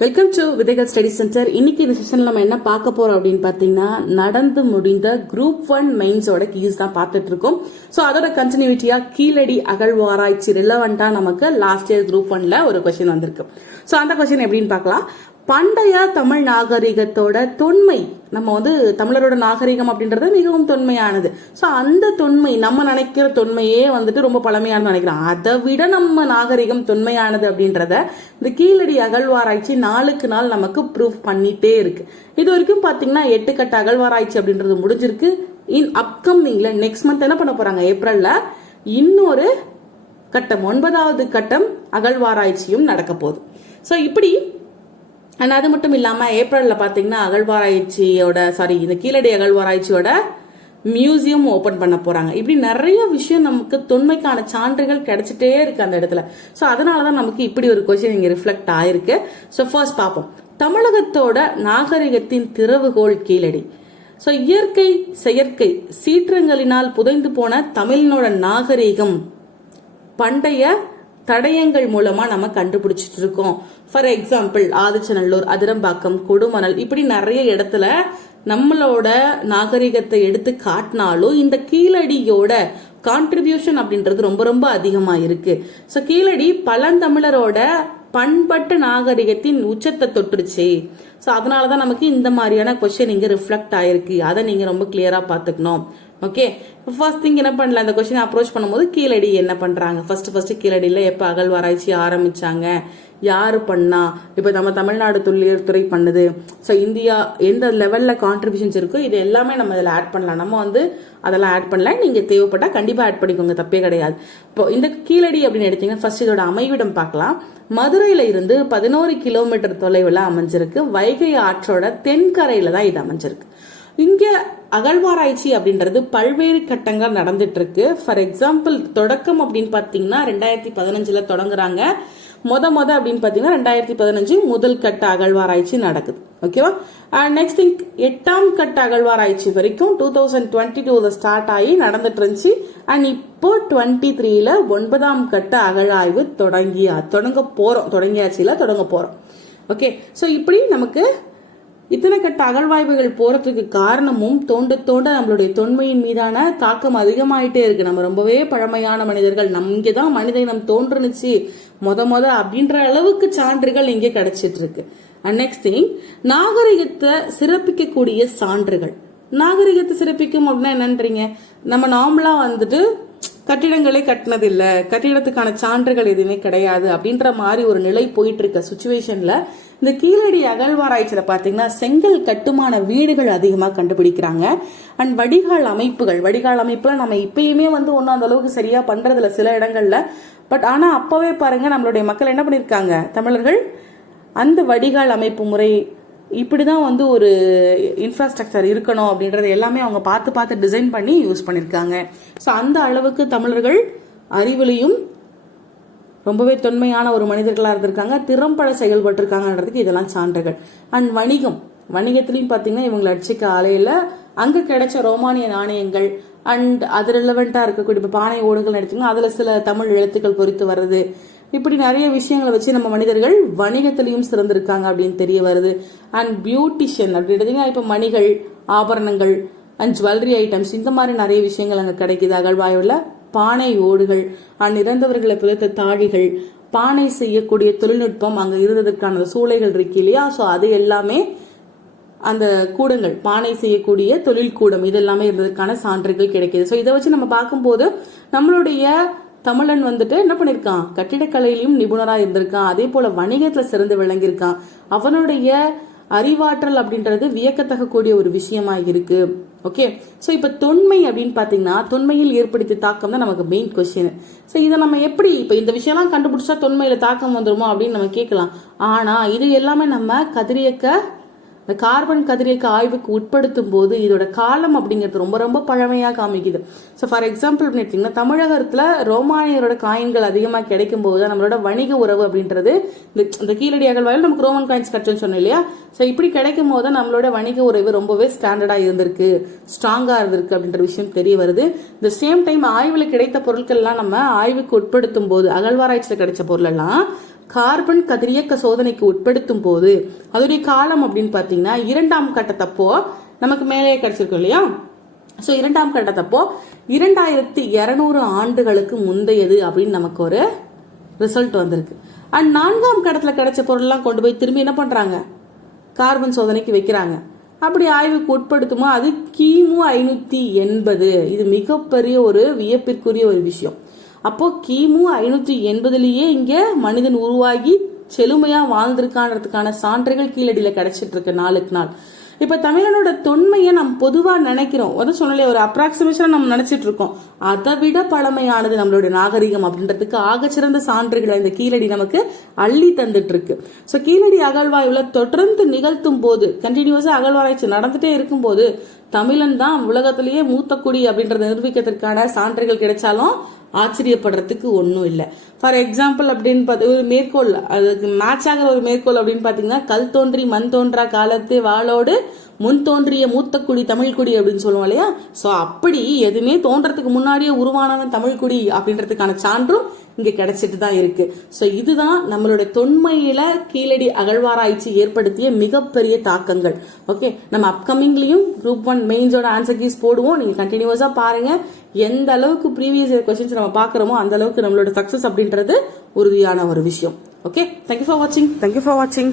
Welcome to விதைகள் study centre. இன்னைக்கு இந்த செஷன்ல நம்ம என்ன பார்க்க போறோம் அப்படின்னு பாத்தீங்கன்னா, நடந்து முடிந்த குரூப் 1 மெயின்ஸோட கீஸ் தான் பார்த்துட்டு இருக்கோம். சோ அதோட கண்டினியூட்டியா கீழடி அகழ்வாராய்ச்சி ரிலவெண்டா நமக்கு லாஸ்ட் இயர் குரூப் 1ல ஒரு கொஸ்டின் வந்திருக்கு. சோ அந்த கொஸ்டின் எப்படின்னு பார்க்கலாம். பண்டைய தமிழ் நாகரிகத்தோட தொன்மை, நம்ம தமிழரோட நாகரிகம் அப்படின்றது மிகவும் தொன்மையானது. சோ அந்த தொன்மை, நம்ம நினைக்கிற தொன்மையே ரொம்ப பழமையானது நினைக்கிறோம். அதை விட நம்ம நாகரிகம் தொன்மையானது அப்படின்றத இந்த கீழடி அகழ்வாராய்ச்சி நாளுக்கு நாள் நமக்கு ப்ரூவ் பண்ணிட்டே இருக்கு. இது வரைக்கும் பாத்தீங்கன்னா 8 கட்ட அகழ்வாராய்ச்சி அப்படின்றது முடிஞ்சிருக்கு. இன் அப்கமிங்ல நெக்ஸ்ட் மந்த் என்ன பண்ண போறாங்க, ஏப்ரல்ல இன்னொரு கட்டம் 9வது கட்டம் அகழ்வாராய்ச்சியும் நடக்க போகுது. சோ இப்படி அண்ட் அது மட்டும் இல்லாம ஏப்ரல்ல பாத்தீங்கன்னா இந்த கீழடி அகழ்வாராய்ச்சியோட மியூசியம் ஓபன் பண்ண போறாங்க. இப்படி நிறைய விஷயம் நமக்கு தொன்மைக்கான சான்றுகள் கிடைச்சிட்டே இருக்கு அந்த இடத்துல. சோ அதனாலதான் நமக்கு இப்படி ஒரு கொஸ்டின் இங்க ரிஃப்ளெக்ட் ஆயிருக்கு. சோ ஃபர்ஸ்ட் பார்ப்போம், தமிழகத்தோட நாகரிகத்தின் திறவுகோல் கீழடி. சோ இயற்கை செயற்கை சீற்றங்களினால் புதைந்து போன தமிழனோட நாகரிகம் பண்டைய தடயங்கள் மூலமா நம்ம கண்டுபிடிச்சிட்டு இருக்கோம். ஃபார் எக்ஸாம்பிள் ஆதிச்சநல்லூர், அதிரம்பாக்கம், கொடுமணல், இப்படி நிறைய இடத்துல நம்மளோட நாகரிகத்தை எடுத்து காட்டினாலும் இந்த கீழடியோட கான்ட்ரிபியூஷன் அப்படின்றது ரொம்ப ரொம்ப அதிகமா இருக்கு. சோ கீழடி பழந்தமிழரோட பண்பட்ட நாகரிகத்தின் உச்சத்தை தொட்டுருச்சு. சோ அதனாலதான் நமக்கு இந்த மாதிரியான கொஸ்டின் இங்க ரிஃப்ளெக்ட் ஆயிருக்கு. அதை நீங்க ரொம்ப கிளியரா பாத்துக்கணும். ஓகே, ஃபர்ஸ்ட் திங் என்ன பண்ணலாம், இந்த கொஸ்டின் அப்ரோச் பண்ணும்போது கீழடி என்ன பண்றாங்க, ஃபர்ஸ்ட் கீழடியில எப்ப அகழ்வாராய்ச்சி ஆரம்பிச்சாங்க, யாரு பண்ணா, இப்ப நம்ம தமிழ்நாடு தொல்லியல் துறை பண்ணுது. சோ இந்தியா எந்த லெவல்ல கான்ட்ரிபியூஷன்ஸ் இருக்கோ இது எல்லாமே நம்ம இதுல ஆட் பண்ணலாம். நம்ம அதெல்லாம் ஆட் பண்ணல, நீங்க தேவைப்பட்டா கண்டிப்பா ஆட் பண்ணிக்கோங்க, தப்பே கிடையாது. இப்போ இந்த கீழடி அப்படின்னு எடுத்தீங்கன்னா ஃபர்ஸ்ட் இதோட அமைவிடம் பார்க்கலாம். மதுரையில இருந்து 11 கிலோமீட்டர் தொலைவுல அமைஞ்சிருக்கு. வைகை ஆற்றோட தென்கரையில தான் இது அமைஞ்சிருக்கு. இங்க அகழ்வாராய்ச்சி அப்படின்றது பல்வேறு கட்டங்கள் நடந்துட்டு இருக்கு. ஃபார் எக்ஸாம்பிள் தொடக்கம் அப்படின்னு பாத்தீங்கன்னா 2015ல தொடங்குறாங்க. மொத அப்படின்னு பாத்தீங்கன்னா 2015 முதல் கட்ட அகழ்வாராய்ச்சி நடக்குது. ஓகேவா? நெக்ஸ்ட் திங் 8ஆம் கட்ட அகழ்வாராய்ச்சி வரைக்கும் 2022ல ஸ்டார்ட் ஆகி நடந்துட்டு இருந்துச்சு. அண்ட் இப்போ 23ல 9ஆம் கட்ட அகழாய்வு தொடங்க போறோம். ஓகே, சோ இப்படி நமக்கு இத்தனை கட்ட அகழ்வாய்வுகள் போறதுக்கு காரணமும் தோண்ட நம்மளுடைய தொன்மையின் மீதான தாக்கம் அதிகமாயிட்டே இருக்கு. நம்ம ரொம்பவே பழமையான மனிதர்கள், இங்கதான் மனித இனம் தோன்றுனுச்சு மொத அப்படின்ற அளவுக்கு சான்றுகள் இங்கே கிடைச்சிட்டு இருக்கு. அண்ட் நெக்ஸ்ட் திங், நாகரிகத்தை சிறப்பிக்கக்கூடிய சான்றுகள். நாகரிகத்தை சிறப்பிக்கும் அப்படின்னா என்னன்றீங்க, நம்ம நார்மலா கட்டிடங்களே கட்டினது இல்ல, கட்டிடத்துக்கான சான்றுகள் எதுவுமே கிடையாது அப்படின்ற மாதிரி ஒரு நிலை போயிட்டு இருக்க சுச்சுவேஷன்ல இந்த கீழடி அகழ்வாராய்ச்சியில பாத்தீங்கன்னா செங்கல் கட்டுமான வீடுகள் அதிகமா கண்டுபிடிக்கிறாங்க. அண்ட் வடிகால் அமைப்புல நம்ம இப்பயுமே ஒன்னும் அந்த அளவுக்கு சரியா பண்றதுல சில இடங்கள்ல. பட் ஆனா அப்பவே பாருங்க நம்மளுடைய மக்கள் என்ன பண்ணிருக்காங்க, தமிழர்கள் அந்த வடிகால் அமைப்பு முறை இப்படிதான் ஒரு இன்ஃப்ராஸ்ட்ரக்சர் இருக்கணும் அப்படின்றது எல்லாமே அவங்க பார்த்து டிசைன் பண்ணி யூஸ் பண்ணிருக்காங்க. ஸோ அந்த அளவுக்கு தமிழர்கள் அறிவிலையும் ரொம்பவே தொன்மையான ஒரு மனிதர்களா இருந்திருக்காங்க, திறம்பட செயல்பட்டிருக்காங்கன்றதுக்கு இதெல்லாம் சான்றுகள். அண்ட் வணிகத்திலையும் பாத்தீங்கன்னா இவங்களை அடிச்சுக்க ஆலையில அங்க கிடைச்ச ரோமானிய நாணயங்கள் அண்ட் அது ரிலவெண்டா இருக்கக்கூடிய இப்ப பானை ஓடுகள் எடுத்தீங்கன்னா அதுல சில தமிழ் எழுத்துக்கள் பொறித்து வர்றது, இப்படி நிறைய விஷயங்களை வச்சு நம்ம மனிதர்கள் வணிகத்திலையும் சிறந்திருக்காங்க அப்படின்னு தெரிய வருது. அண்ட் பியூட்டிஷியன் அப்படின்றதுங்க, இப்ப மணிகள், ஆபரணங்கள் அண்ட் ஜுவல்லரி ஐட்டம்ஸ், இந்த மாதிரி நிறைய விஷயங்கள் அங்க கிடைக்குது அகழ்வாய்வுல. பானை ஓடுகள் அண்ட் இறந்தவர்களை புதைத்த தாழிகள், பானை செய்யக்கூடிய தொழில்நுட்பம் அங்க இருந்ததற்கான சூளைகள் இருக்கு இல்லையா. சோ அது எல்லாமே அந்த கூடங்கள், பானை செய்யக்கூடிய தொழில் கூடம், இது எல்லாமே இருந்ததுக்கான சான்றுகள் கிடைக்குது. ஸோ இதை வச்சு நம்ம பார்க்கும்போது நம்மளுடைய தமிழன் என்ன பண்ணிருக்கான், கட்டிடக்கலையிலும் நிபுணரா இருந்திருக்கான், அதே போல வணிகத்துல சிறந்து விளங்கியிருக்கான். அவனுடைய அறிவாற்றல் அப்படின்றது வியக்கத்தகக்கூடிய ஒரு விஷயமா இருக்கு. ஓகே, சோ இப்ப தொன்மை அப்படின்னு பாத்தீங்கன்னா தொன்மையில் ஏற்படுத்திய தாக்கம் தான் நமக்கு மெயின் கொஸ்டின். சோ இதை நம்ம எப்படி இப்ப இந்த விஷயம்லாம் கண்டுபிடிச்சா தொன்மையில தாக்கம் வந்துருமோ அப்படின்னு நம்ம கேட்கலாம். ஆனா இது எல்லாமே நம்ம இந்த கார்பன் கதிரியக்க ஆய்வுக்கு உட்படுத்தும் போது இதோட காலம் அப்படிங்கிறது ரொம்ப ரொம்ப பழமையா காமிக்குது. ஸோ ஃபார் எக்ஸாம்பிள் எடுத்தீங்கன்னா தமிழகத்துல ரோமானியரோட காயின்கள் அதிகமா கிடைக்கும் போது நம்மளோட வணிக உறவு அப்படின்றது இந்த கீழடி அகழ்வாயில் நமக்கு ரோமன் காயின்ஸ் கிடைச்சுன்னு சொன்னோம் இல்லையா. ஸோ இப்படி கிடைக்கும் போது நம்மளோட வணிக உறவு ரொம்பவே ஸ்டாண்டர்டா இருந்திருக்கு, ஸ்ட்ராங்கா இருந்திருக்கு அப்படின்ற விஷயம் தெரிய வருது. இந்த சேம் டைம் ஆய்வுல கிடைத்த பொருட்கள் எல்லாம் நம்ம ஆய்வுக்கு உட்படுத்தும் போது அகழ்வாராய்ச்சியில கிடைச்ச பொருள் எல்லாம் கார்பன் கதிரியக்க சோதனைக்கு உட்படுத்தும் போது அதோடைய காலம் அப்படின்னு பாத்தீங்கன்னா 2ஆம் கட்டத்தப்போ நமக்கு மேலே கிடைச்சிருக்கும் இல்லையா. சோ 2ஆம் கட்டத்தப்போ 2200 ஆண்டுகளுக்கு முந்தையது அப்படின்னு நமக்கு ஒரு ரிசல்ட் வந்திருக்கு. அண்ட் 4ஆம் கட்டத்துல கிடைச்ச பொருள்லாம் கொண்டு போய் திரும்பி என்ன பண்றாங்க, கார்பன் சோதனைக்கு வைக்கிறாங்க. அப்படி ஆய்வுக்கு உட்படுத்துமோ அது கிமு 580. இது மிகப்பெரிய ஒரு வியப்பிற்குரிய ஒரு விஷயம். அப்போ கிமு 580லயே இங்க மனிதன் உருவாகி செழுமையா வாழ்ந்திருக்கான்றதுக்கான சான்றுகள் கீழடியில கிடைச்சிட்டு இருக்கு நாளுக்கு நாள். இப்ப தமிழனோட தொன்மையை நம்ம பொதுவா நினைக்கிறோம், சொன்னாலே ஒரு அப்ராக்சிமேஷன் நம்ம நினைச்சிட்டு இருக்கோம். அதை விட பழமையானது நம்மளுடைய நாகரிகம் அப்படின்றதுக்கு ஆகச்சிறந்த சான்றுகளை இந்த கீழடி நமக்கு அள்ளி தந்துட்டு இருக்கு. சோ கீழடி அகழ்வாய்வுல தொடர்ந்து நிகழ்த்தும் போது, கண்டினியூஸா அகழ்வாராய்ச்சி நடந்துட்டே இருக்கும் போது தமிழன் தான் உலகத்திலேயே மூத்த குடி அப்படின்றத நிரூபிக்கிறதுக்கான சான்றுகள் கிடைச்சாலும் ஆச்சரியப்படுறதுக்கு ஒன்றும் இல்லை. ஃபார் எக்ஸாம்பிள் அப்படின்னு பார்த்து ஒரு மேற்கோள், அதுக்கு மேட்ச் ஆகிற ஒரு மேற்கோள் அப்படின்னு பாத்தீங்கன்னா, கல் தோன்றி மண் தோன்றா காலத்து வாளோடு முன் தோன்றிய மூத்த குடி தமிழ் குடி அப்படின்னு சொல்லுவோம் இல்லையா. சோ அப்படி எதுவுமே தோன்றதுக்கு முன்னாடியே உருவானவன் தமிழ் குடி அப்படின்றதுக்கான சான்றும் இங்க கிடைச்சிட்டு தான் இருக்கு. சோ இதுதான் நம்மளுடைய தொன்மையில கீழடி அகழ்வாராய்ச்சி ஏற்படுத்திய மிகப்பெரிய தாக்கங்கள். ஓகே, நம்ம அப்கமிங்லயும் குரூப் 1 மெயின்ஸோட ஆன்சர் கீஸ் போடுவோம். நீங்க கண்டினியூஸா பாருங்க. எந்த அளவுக்கு ப்ரீவியஸ் இயர் கொஸ்டின்ஸ் நம்ம பாக்குறோமோ அந்த அளவுக்கு நம்மளோட சக்சஸ் அப்படின்றது உறுதியான ஒரு விஷயம். ஓகே, தேங்க்யூ ஃபார் வாட்சிங்.